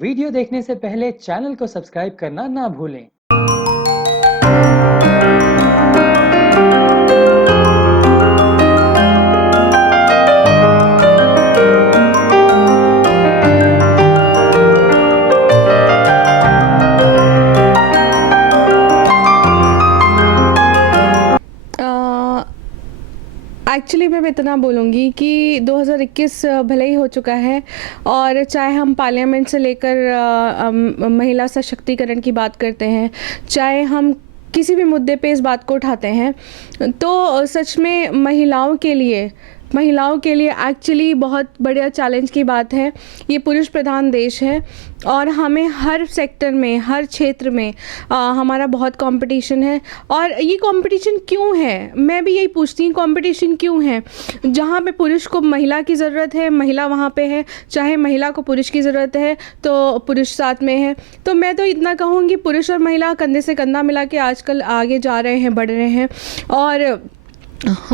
Video देखने से पहले चैनल को सब्सक्राइब करना ना भूलें। एक्चुअली मैं इतना बोलूँगी कि 2021 भले ही हो चुका है और चाहे हम पार्लियामेंट से लेकर महिला सशक्तिकरण की बात करते हैं, चाहे हम किसी भी मुद्दे पे इस बात को उठाते हैं, तो सच में महिलाओं के लिए एक्चुअली बहुत बढ़िया चैलेंज की बात है। ये पुरुष प्रधान देश है और हमें हर सेक्टर में, हर क्षेत्र में हमारा बहुत कंपटीशन है। और ये कंपटीशन क्यों है, मैं भी यही पूछती हूँ, कंपटीशन क्यों है? जहाँ पे पुरुष को महिला की ज़रूरत है, महिला वहाँ पे है, चाहे महिला को पुरुष की ज़रूरत है तो पुरुष साथ में है। तो मैं तो इतना कहूँगी, पुरुष और महिला कंधे से कंधा मिला के आजकल आगे जा रहे हैं, बढ़ रहे हैं। और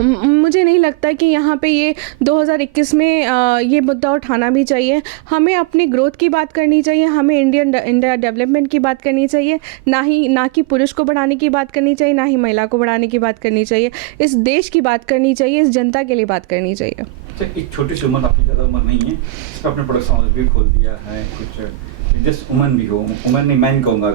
मुझे नहीं लगता कि यहाँ पे ये 2021 में ये मुद्दा उठाना भी चाहिए। हमें अपनी ग्रोथ की बात करनी चाहिए, हमें इंडिया डेवलपमेंट की बात करनी चाहिए, ना कि पुरुष को बढ़ाने की बात करनी चाहिए, ना ही महिला को बढ़ाने की बात करनी चाहिए। इस देश की बात करनी चाहिए, इस जनता के लिए बात करनी चाहिए। एक छोटी सी उम्र, आपकी ज़्यादा उम्र नहीं है, इसमें आपने प्रोडक्शन हाउस भी खोल दिया है, कुछ जस्ट वुमन भी हो, वुमन नहीं मैन कहूँगा।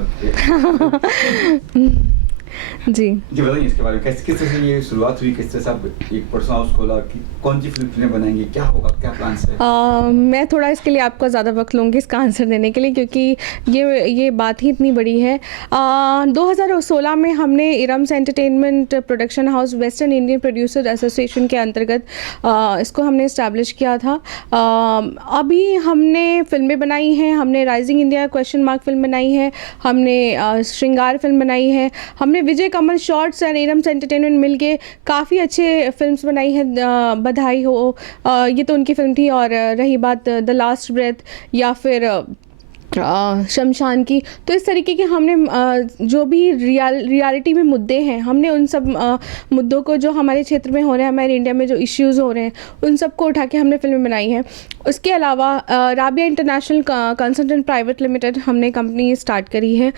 जी बताइए इसके बारे में, किस तरह से ये शुरुआत हुई, किस तरह से आप एक प्रोडक्शन हाउस खोला, कौन सी फिल्में बनाएंगे, क्या होगा, क्या प्लान है? मैं थोड़ा इसके लिए आपका ज़्यादा वक्त लूँगी इसका आंसर देने के लिए, क्योंकि ये बात ही इतनी बड़ी है। 2016 में हमने Iram's entertainment production house western Indian producer association के अंतर्गत इसको हमने इस्टेब्लिश किया था। अभी हमने फिल्में बनाई हैं, हमने राइजिंग इंडिया =, फिल्म बनाई है, हमने श्रृंगार फिल्म बनाई है, हमने विजय कमल शॉर्ट्स एंड इरम्स एंटरटेनमेंट मिलके काफ़ी अच्छे फिल्म्स बनाई हैं। बधाई हो, ये तो उनकी फिल्म थी। और रही बात द लास्ट ब्रेथ या फिर शमशान की, तो इस तरीके के हमने जो भी रियलिटी में मुद्दे हैं, हमने उन सब मुद्दों को जो हमारे क्षेत्र में हो रहे हैं, हमारे इंडिया में जो इश्यूज़ हो रहे हैं, उन सब को उठा के हमने फिल्में बनाई हैं। उसके अलावा Rabia international consultant private limited हमने कंपनी स्टार्ट करी है।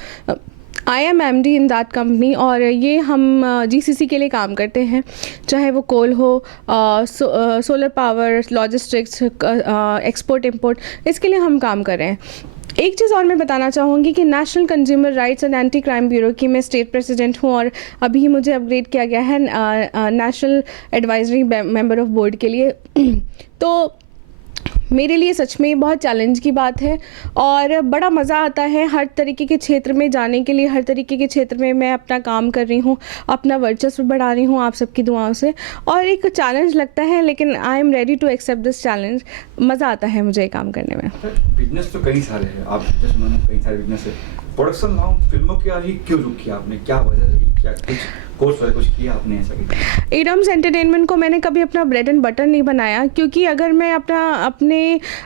I am MD in that company, और ये हम GCC के लिए काम करते हैं, चाहे वो कोल हो, solar power, logistics, export import, इसके लिए हम काम कर रहे हैं। एक चीज़ और मैं बताना चाहूँगी कि national consumer rights and anti crime bureau की मैं स्टेट प्रेसिडेंट हूँ, और अभी मुझे अपग्रेड किया गया है national advisory member of board के लिए। तो मेरे लिए सच में बहुत चैलेंज की बात है और बड़ा मज़ा आता है हर तरीके के क्षेत्र में जाने के लिए। हर तरीके के क्षेत्र में मैं अपना काम कर रही हूँ, अपना वर्चस्व बढ़ा रही हूँ आप सबकी दुआओं से, और एक चैलेंज लगता है, लेकिन I am ready to accept this challenge. मज़ा आता है मुझे काम करने में। बिजनेस तो कई सारे हैं, आप जैसे कई सारे बिजनेस है, प्रोडक्शन हाउस फिल्मों की आज क्यों रुक किया आपने, क्या वजह रही, क्या कुछ कोर्स वगैरह कुछ किया आपने ऐसा? इरम्स एंटरटेनमेंट को मैंने कभी अपना ब्रेड एंड बटर नहीं बनाया, क्योंकि अगर मैं अपने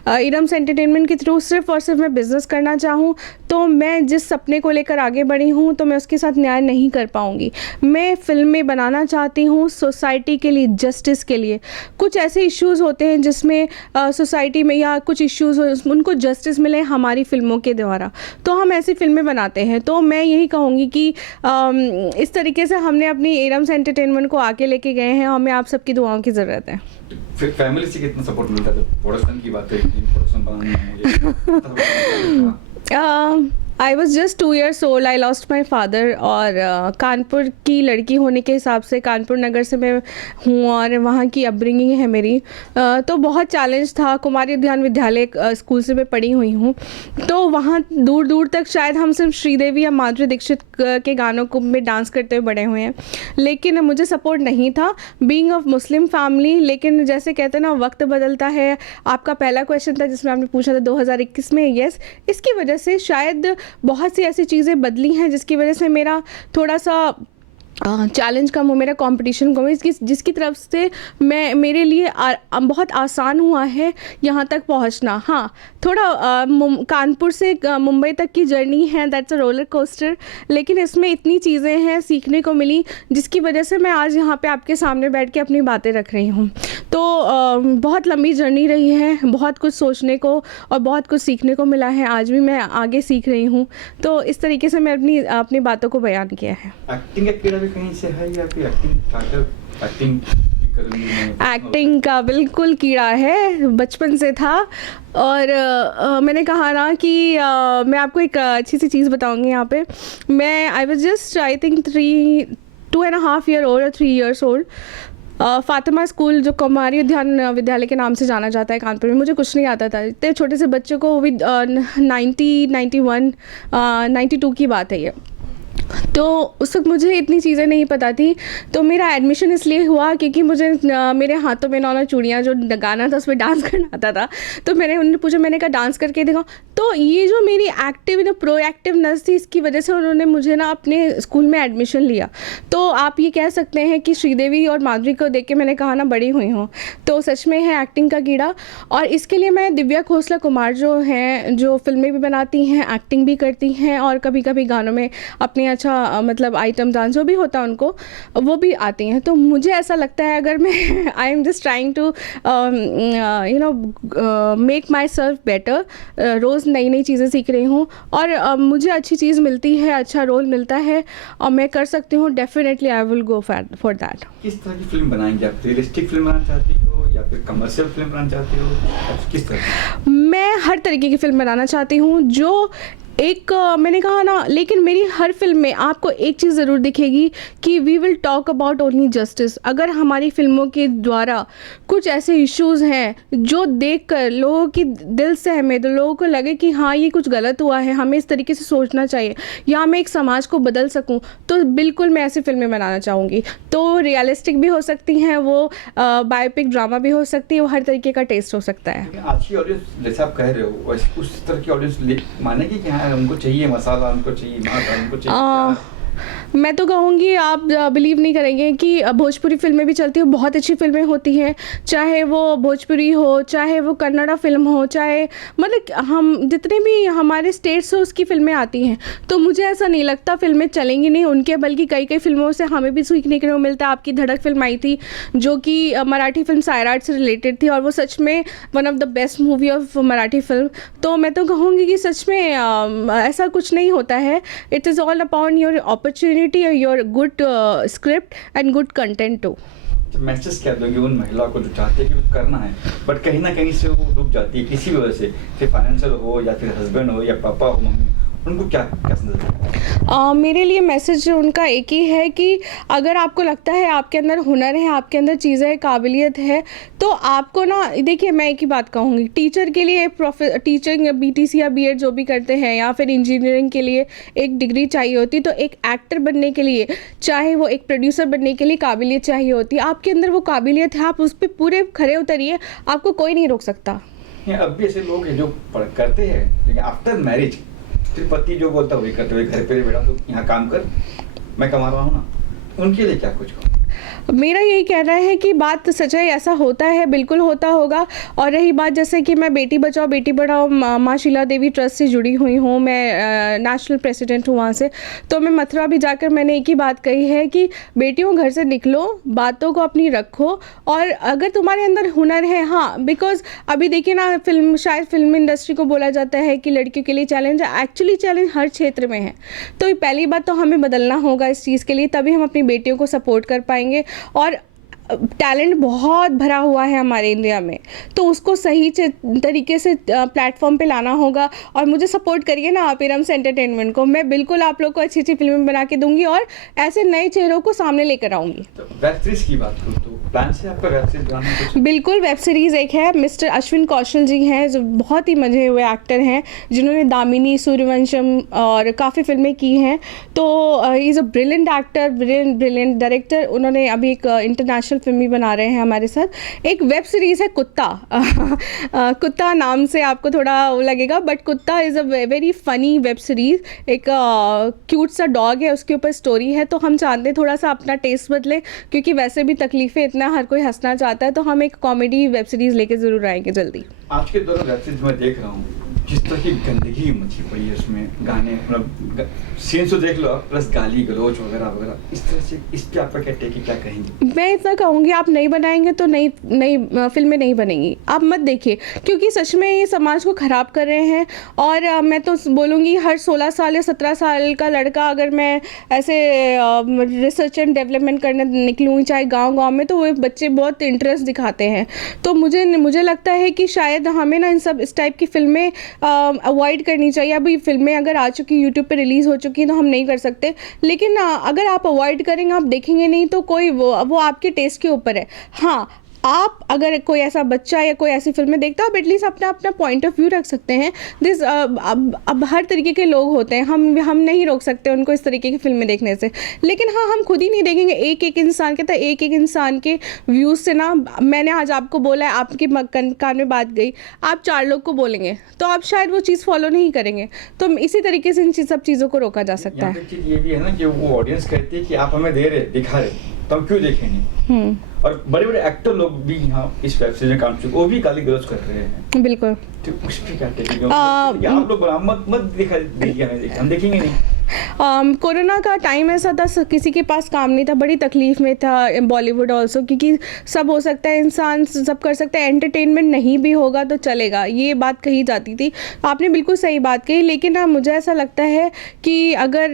इरम्स एंटरटेनमेंट के थ्रू सिर्फ और सिर्फ मैं बिज़नेस करना चाहूँ, तो मैं जिस सपने को लेकर आगे बढ़ी हूँ तो मैं उसके साथ न्याय नहीं कर पाऊँगी। मैं फिल्में बनाना चाहती हूँ सोसाइटी के लिए, जस्टिस के लिए। कुछ ऐसे इश्यूज़ होते हैं जिसमें सोसाइटी में या कुछ इश्यूज़ उनको जस्टिस मिले हमारी फिल्मों के द्वारा, तो हम ऐसी फिल्में बनाते हैं। तो मैं यही कहूँगी कि इस तरीके से हमने अपनी इरम्स एंटरटेनमेंट को आगे लेके गए हैं, हमें आप सबकी दुआओं की ज़रूरत है। फैमिली से कितना सपोर्ट मिलता है प्रोडक्शन की बात है, production banana? I was just 2 years old, I lost my father, और कानपुर की लड़की होने के हिसाब से कानपुर नगर से मैं हूँ और वहाँ की अपब्रिंगिंग है मेरी, तो बहुत चैलेंज था। कुमारी उद्यान विद्यालय स्कूल से मैं पढ़ी हुई हूँ, तो वहाँ दूर दूर तक शायद हम सिर्फ श्रीदेवी या माधुरी दीक्षित के गानों को में डांस करते हुए बड़े हुए हैं, लेकिन मुझे सपोर्ट नहीं था बीइंग ऑफ मुस्लिम फैमिली। लेकिन जैसे कहते हैं ना, वक्त बदलता है। आपका पहला क्वेश्चन था जिसमें आपने पूछा था 2021 में, यस, इसकी वजह से शायद बहुत सी ऐसी चीज़ें बदली हैं जिसकी वजह से मेरा थोड़ा सा चैलेंज कम हो, मेरा कंपटीशन कम हो, जिसकी तरफ से मेरे लिए बहुत आसान हुआ है यहाँ तक पहुँचना। हाँ, थोड़ा कानपुर से मुंबई तक की जर्नी है, दैट्स अ रोलर कोस्टर, लेकिन इसमें इतनी चीज़ें हैं सीखने को मिली जिसकी वजह से मैं आज यहाँ पे आपके सामने बैठ के अपनी बातें रख रही हूँ। तो बहुत लंबी जर्नी रही है, बहुत कुछ सोचने को और बहुत कुछ सीखने को मिला है। आज भी मैं आगे सीख रही हूँ, तो इस तरीके से मैं अपनी बातों को बयान किया है। एक्टिंग का कीड़ा भी कहीं से है या फिर एक्टिंग एक्टिंग का बिल्कुल कीड़ा है, बचपन से था। और मैंने कहा ना कि मैं आपको एक अच्छी सी चीज़ बताऊंगी यहाँ पे। मैं I was just I think 2.5 year old or 3 years old। Fatima school जो कुमारी उद्यान विद्यालय के नाम से जाना जाता है कानपुर में, मुझे कुछ नहीं आता था। इतने छोटे से बच्चे को विद 92 की बात है ये, तो उस वक्त मुझे इतनी चीज़ें नहीं पता थी। तो मेरा एडमिशन इसलिए हुआ क्योंकि मुझे मेरे हाथों में नौना चूड़ियाँ जो गाना था उसमें डांस करना आता था। तो उन्होंने पूछा, मैंने कहा डांस करके दिखाओ। तो ये जो मेरी एक्टिव प्रोएक्टिवनेस थी, इसकी वजह से उन्होंने मुझे ना अपने स्कूल में एडमिशन लिया। तो आप ये कह सकते हैं कि श्रीदेवी और माधुरी को देख के मैंने कहा ना बड़ी हुई हूँ। तो सच में है एक्टिंग का कीड़ा। और इसके लिए मैं दिव्या खोसला कुमार जो हैं, जो फिल्में भी बनाती हैं, एक्टिंग भी करती हैं और कभी कभी गानों में अपने अच्छा मतलब आइटम डांस जो भी होता है उनको, वो भी आती हैं। तो मुझे ऐसा लगता है अगर मैं I am just trying to make myself better, रोज़ नई नई चीज़ें सीख रही हूँ और मुझे अच्छी चीज़ मिलती है, अच्छा रोल मिलता है और मैं कर सकती हूँ। Definitely I will go for that. किस तरह की फिल्म बनाएंगे आप? रियलिस्टिक फिल्म बनाना चाहती हो या फिर कमर्शियल फिल्म बनाना चाहती हो, किस तरह की? मैं हर तरीके की फिल्म बनाना चाहती हूँ। जो एक मैंने कहा ना, लेकिन मेरी हर फिल्म में आपको एक चीज़ ज़रूर दिखेगी कि we will talk about only justice. अगर हमारी फिल्मों के द्वारा कुछ ऐसे इश्यूज़ हैं जो देखकर लोगों की दिल से हमें तो लोगों को लगे कि हाँ ये कुछ गलत हुआ है, हमें इस तरीके से सोचना चाहिए या मैं एक समाज को बदल सकूं, तो बिल्कुल मैं ऐसी फिल्में बनाना चाहूँगी। तो रियलिस्टिक भी हो सकती हैं, वो बायोपिक ड्रामा भी हो सकती है, वो हर तरीके का टेस्ट हो सकता है। आज की ऑडियंस जैसे आप कह रहे हो वैसे उस तरह की ऑडियंस मानेगी कि हाँ उनको चाहिए मसाला, उनको चाहिए माता, उनको चाहिए मैं तो कहूँगी आप बिलीव नहीं करेंगे कि भोजपुरी फिल्में भी चलती हैं, बहुत अच्छी फिल्में होती हैं, चाहे वो भोजपुरी हो, चाहे वो कन्नड़ा फिल्म हो, चाहे मतलब हम जितने भी हमारे स्टेट्स हो उसकी फिल्में आती हैं। तो मुझे ऐसा नहीं लगता फिल्में चलेंगी नहीं उनके, बल्कि कई कई फिल्मों से हमें भी सीखने को मिलता है। आपकी धड़क फिल्म आई थी जो कि मराठी फिल्म सायराट से रिलेटेड थी और वो सच में one of the best movie of Marathi film. तो मैं तो कहूँगी कि सच में ऐसा कुछ नहीं होता है। It is all upon your opportunity or your good script and good content too। Message क्या दोगे उन महिलाओं को जो चाहते हैं कि वो करना है बट कहीं ना कहीं से वो रुक जाती है किसी वजह से, फिर फाइनेंशियल हो या फिर हस्बैंड हो या पापा हो, मम्मी, उनको क्या क्या समझ? मेरे लिए मैसेज उनका एक ही है कि अगर आपको लगता है आपके अंदर हुनर है, आपके अंदर चीज़ें काबिलियत है, तो आपको ना देखिए मैं एक ही बात कहूँगी, टीचर के लिए टीचिंग BTC या BEd जो भी करते हैं या फिर इंजीनियरिंग के लिए एक डिग्री चाहिए होती, तो एक एक्टर बनने के लिए, चाहे वो एक प्रोड्यूसर बनने के लिए काबिलियत चाहिए होती है। आपके अंदर वो काबिलियत है, आप उस पर पूरे खरे उतरिए, आपको कोई नहीं रोक सकता। अब भी ऐसे लोग हैं जो करते हैं लेकिन आफ्टर मैरिज फिर पति जो बोलता है वही करते हुए घर पे बैठा तो यहाँ काम कर, मैं कमा रहा हूँ ना, उनके लिए क्या कुछ कहो? मेरा यही कहना है कि बात सच्चाई ऐसा होता है, बिल्कुल होता होगा। और रही बात जैसे कि मैं बेटी बचाओ बेटी पढ़ाओ माँ शीला देवी ट्रस्ट से जुड़ी हुई हूँ, मैं नेशनल प्रेसिडेंट हूँ वहाँ से, तो मैं मथुरा भी जाकर मैंने एक ही बात कही है कि बेटियों घर से निकलो, बातों को अपनी रखो और अगर तुम्हारे अंदर हुनर है, हाँ बिकॉज अभी देखिए ना शायद फिल्म इंडस्ट्री को बोला जाता है कि लड़कियों के लिए चैलेंज है, एक्चुअली चैलेंज हर क्षेत्र में है। तो पहली बात तो हमें बदलना होगा इस चीज़ के लिए, तभी हम अपनी बेटियों को सपोर्ट कर पाएंगे। और टैलेंट बहुत भरा हुआ है हमारे इंडिया में, तो उसको सही तरीके से प्लेटफॉर्म पे लाना होगा। और मुझे सपोर्ट करिए ना आप इरम्स एंटरटेनमेंट को, मैं बिल्कुल आप लोग को अच्छी अच्छी फिल्में बना के दूंगी और ऐसे नए चेहरों को सामने लेकर आऊँगी। तो वेब सीरीज की बात करूँ तो प्लान से आपका वेब सीरीज बनाने कुछ? बिल्कुल, वेब सीरीज़ एक है, मिस्टर अश्विन कौशल जी हैं जो बहुत ही मजे हुए एक्टर हैं, जिन्होंने दामिनी, सूर्यवंशम और काफ़ी फिल्में की हैं। तो is a brilliant actor, brilliant director. उन्होंने अभी एक इंटरनेशनल फिल्म भी बना रहे हैं हमारे साथ। एक वेब सीरीज़ है कुत्ता कुत्ता नाम से आपको थोड़ा वो लगेगा, बट कुत्ता is a very funny web series. एक क्यूट सा डॉग है, उसके ऊपर स्टोरी है। तो हम चाहते हैं थोड़ा सा अपना टेस्ट बदलें, क्योंकि वैसे भी तकलीफ़ें इतना हर कोई हंसना चाहता है, तो हम एक कॉमेडी वेब सीरीज़ लेके ज़रूर आएंगे जल्दी। आज के दौर में वेब सीरीज मैं देख रहा हूँ जिस तरह की गंदगी मची पड़ी है उसमें, गाने मतलब सीन्स तो देख लो आप, प्लस गाली गलौज वगैरह वगैरह, इस तरह से इस पे आपका क्या टेक है, क्या कहेंगे? मैं इतना कहूँगी, आप नहीं बनाएंगे तो नई नई फिल्में नहीं बनेंगी, आप मत देखिए, क्योंकि सच में ये समाज को ख़राब कर रहे हैं। और मैं तो बोलूँगी हर 16 साल या 17 साल का लड़का अगर मैं ऐसे रिसर्च एंड डेवलपमेंट करने निकलूँ चाहे गांव-गांव में, तो वो बच्चे बहुत इंटरेस्ट दिखाते हैं। तो मुझे लगता है कि शायद हमें ना इस टाइप की फिल्में अवॉइड करनी चाहिए। अभी फिल्में अगर आ चुकी यूट्यूब पे रिलीज़ हो चुकी हैं तो हम नहीं कर सकते, लेकिन अगर आप अवॉइड करेंगे, आप देखेंगे नहीं, तो कोई वो आपके टेस्ट के ऊपर है। हाँ, आप अगर कोई ऐसा बच्चा या कोई ऐसी फिल्में देखता है, आप एटलीस्ट अपना पॉइंट ऑफ व्यू रख सकते हैं। अब हर तरीके के लोग होते हैं, हम नहीं रोक सकते उनको इस तरीके की फिल्में देखने से, लेकिन हाँ, हम खुद ही नहीं देखेंगे एक इंसान के, तो एक इंसान के व्यूज़ से ना, मैंने आज आपको बोला है, आपके कान में बात गई, आप 4 लोग को बोलेंगे तो आप शायद वो चीज़ फॉलो नहीं करेंगे। तो इसी तरीके से इन सब चीज़ों को रोका जा सकता यहाँ है। पे चीज़ ये भी है ना कि वो ऑडियंस कहती है कि आप हमें दे रहे, दिखा रहे, तो हम क्यों देखेंगे? और बड़े बड़े एक्टर लोग भी यहाँ इस वेब सीरीज में काम चुके, वो भी गाली गलौज कर रहे हैं। बिल्कुल। तो उस पे क्या टेक? आप लोग मत दिखा दीजिए, हमें हम देखेंगे नहीं। कोरोना का टाइम ऐसा था, किसी के पास काम नहीं था, बड़ी तकलीफ में था बॉलीवुड ऑल्सो, क्योंकि सब हो सकता है, इंसान सब कर सकता है, एंटरटेनमेंट नहीं भी होगा तो चलेगा, ये बात कही जाती थी। आपने बिल्कुल सही बात कही, लेकिन मुझे ऐसा लगता है कि अगर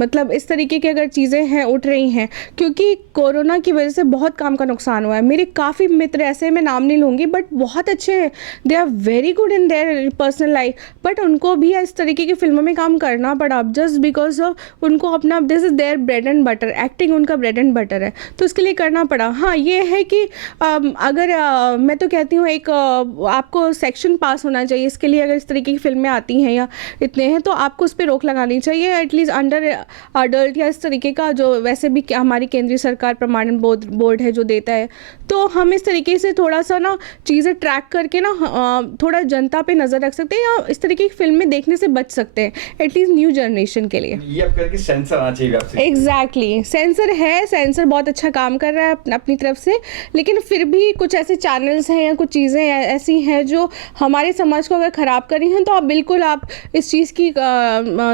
मतलब इस तरीके की अगर चीज़ें हैं उठ रही हैं, क्योंकि कोरोना की वजह से बहुत काम का नुकसान हुआ है। मेरे काफ़ी मित्र ऐसे, मैं नाम नहीं लूँगी, बट बहुत अच्छे हैं, they are very good in their personal life, but उनको भी इस तरीके की फिल्मों में काम करना पड़ा जस्ट बिकॉज ऑफ उनको अपना, this is their bread and butter, acting उनका ब्रेड एंड बटर है, तो उसके लिए करना पड़ा। हाँ, ये है कि अगर मैं तो कहती हूँ एक आपको सेक्शन पास होना चाहिए इसके लिए, अगर इस तरीके की फिल्में आती हैं या इतने हैं, तो आपको उस पर रोक लगानी चाहिए, एटलीस्ट अंडर अडल्ट या इस तरीके का, जो वैसे भी हमारी केंद्रीय सरकार प्रमाणन बोर्ड है जो देता है। तो हम इस तरीके से थोड़ा सा ना चीज़ें ट्रैक करके ना थोड़ा जनता पे नज़र रख सकते हैं, या इस तरीके की फिल्में देखने से बच सकते हैं, एटलीस्ट न्यू जनरेशन के लिए। ये आप करके सेंसर आना चाहिए आपसे। एग्जैक्टली, सेंसर है, सेंसर बहुत अच्छा काम कर रहा है अपनी तरफ से, लेकिन फिर भी कुछ ऐसे चैनल्स हैं या कुछ चीज़ें ऐसी हैं जो हमारे समाज को अगर ख़राब कर रही हैं, तो आप बिल्कुल आप इस चीज़ की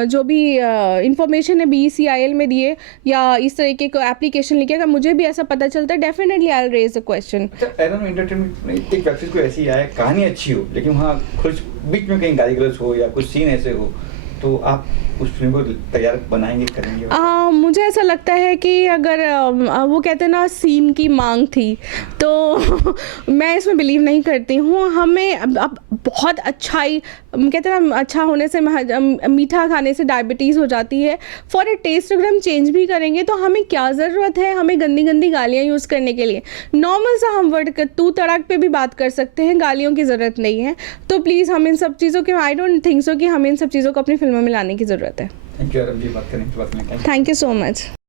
जो भी इंफॉर्मेशन है BECIL में दिए, या इस तरीके को एप्लीकेशन लिखे, अगर मुझे भी ऐसा पता चलता है, definitely I will raise the question. अच्छा, एरन एंटरटेनमेंट में एक वेब सीरीज को ऐसी आया, कहानी अच्छी हो, लेकिन वहाँ कुछ बीच में कहीं गाली गलौज हो या कुछ सीन ऐसे हो, तो आप उस फिल्म को तैयार बनाएंगे, करेंगे? मुझे ऐसा लगता है कि अगर वो कहते हैं ना सीन की मांग थी, तो मैं इसमें बिलीव नहीं करती हूँ। हमें अब बहुत अच्छाई, कहते हैं ना, अच्छा होने से, मीठा खाने से डायबिटीज़ हो जाती है। फॉर अ टेस्ट अगर हम चेंज भी करेंगे तो हमें क्या ज़रूरत है हमें गंदी गंदी गालियाँ यूज़ करने के लिए? नॉर्मल सा हम वर्ड तू तड़ाक पे भी बात कर सकते हैं, गालियों की ज़रूरत नहीं है। तो प्लीज़ हम इन सब चीज़ों के, आई डोंट थिंक सो कि हमें इन सब चीज़ों को अपनी फिल्मों में लाने की ज़रूरत है। थैंक यू, बात करने के बाद। Thank you so much.